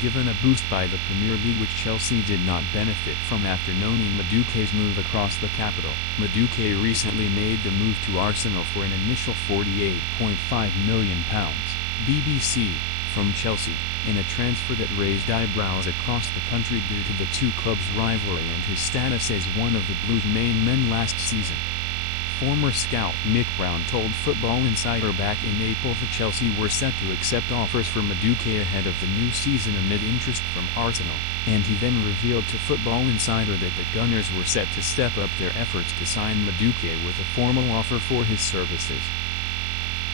given a boost by the Premier League, which Chelsea did not benefit from after Noni Madueke's move across the capital. Madueke recently made the move to Arsenal for an initial £48.5 million. BBC, from Chelsea, in a transfer that raised eyebrows across the country due to the two clubs' rivalry and his status as one of the Blues' main men last season. Former scout Mick Brown told Football Insider back in April that Chelsea were set to accept offers for Madueke ahead of the new season amid interest from Arsenal, and he then revealed to Football Insider that the Gunners were set to step up their efforts to sign Madueke with a formal offer for his services.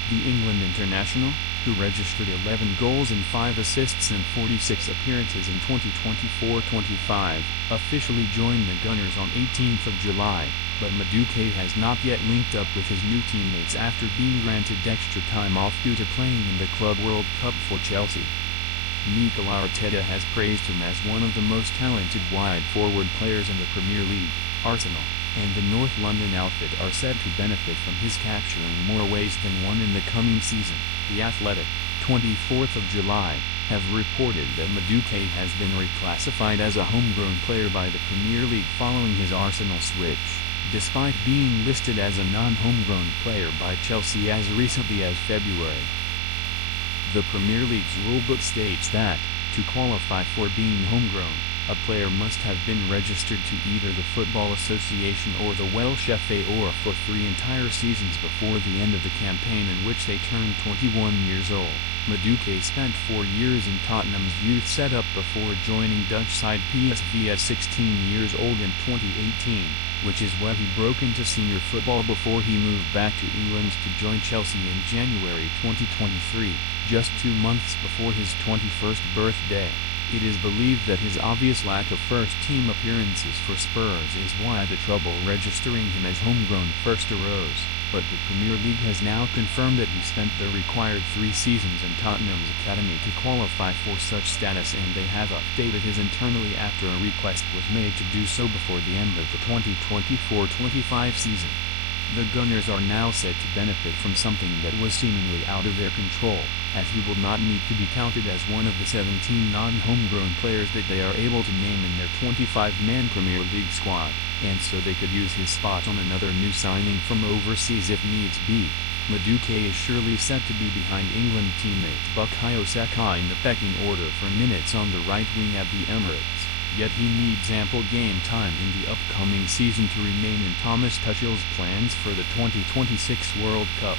The England international, who registered 11 goals and 5 assists in 46 appearances in 2024-25, officially joined the Gunners on 18th of July, but Madueke has not yet linked up with his new teammates after being granted extra time off due to playing in the Club World Cup for Chelsea. Mikel Arteta has praised him as one of the most talented wide-forward players in the Premier League. Arsenal and the North London outfit are said to benefit from his capture in more ways than one in the coming season. The Athletic, 24th of July, have reported that Madueke has been reclassified as a homegrown player by the Premier League following his Arsenal switch, despite being listed as a non-homegrown player by Chelsea as recently as February. The Premier League's rulebook states that, to qualify for being homegrown, a player must have been registered to either the Football Association or the Welsh FA or for 3 entire seasons before the end of the campaign in which they turned 21 years old. Madueke spent 4 years in Tottenham's youth setup before joining Dutch side PSV at 16 years old in 2018, which is where he broke into senior football before he moved back to England to join Chelsea in January 2023, just 2 months before his 21st birthday. It is believed that his obvious lack of first-team appearances for Spurs is why the trouble registering him as homegrown first arose, but the Premier League has now confirmed that he spent the required 3 seasons in Tottenham's academy to qualify for such status, and they have updated his internally after a request was made to do so before the end of the 2024-25 season. The Gunners are now said to benefit from something that was seemingly out of their control, as he will not need to be counted as one of the 17 non-homegrown players that they are able to name in their 25-man Premier League squad, and so they could use his spot on another new signing from overseas if needs be. Madueke is surely set to be behind England teammate Bukayo Saka in the pecking order for minutes on the right wing at the Emirates, yet he needs ample game time in the upcoming season to remain in Thomas Tuchel's plans for the 2026 World Cup.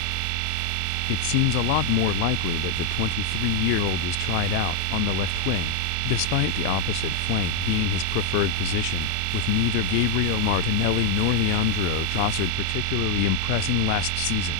It seems a lot more likely that the 23-year-old is tried out on the left wing, despite the opposite flank being his preferred position, with neither Gabriel Martinelli nor Leandro Trossard particularly impressing last season.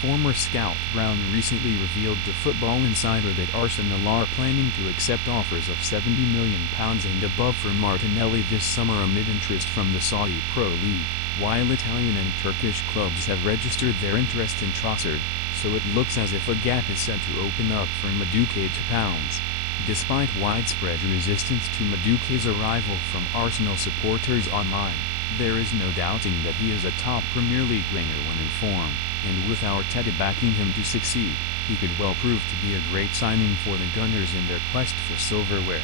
Former scout Brown recently revealed to Football Insider that Arsenal are planning to accept offers of £70 million and above for Martinelli this summer amid interest from the Saudi Pro League, while Italian and Turkish clubs have registered their interest in Trossard, so it looks as if a gap is set to open up for Madueke to pounce. Despite widespread resistance to Madueke's arrival from Arsenal supporters online, there is no doubting that he is a top Premier League winger when in form, and with Arteta backing him to succeed, he could well prove to be a great signing for the Gunners in their quest for silverware.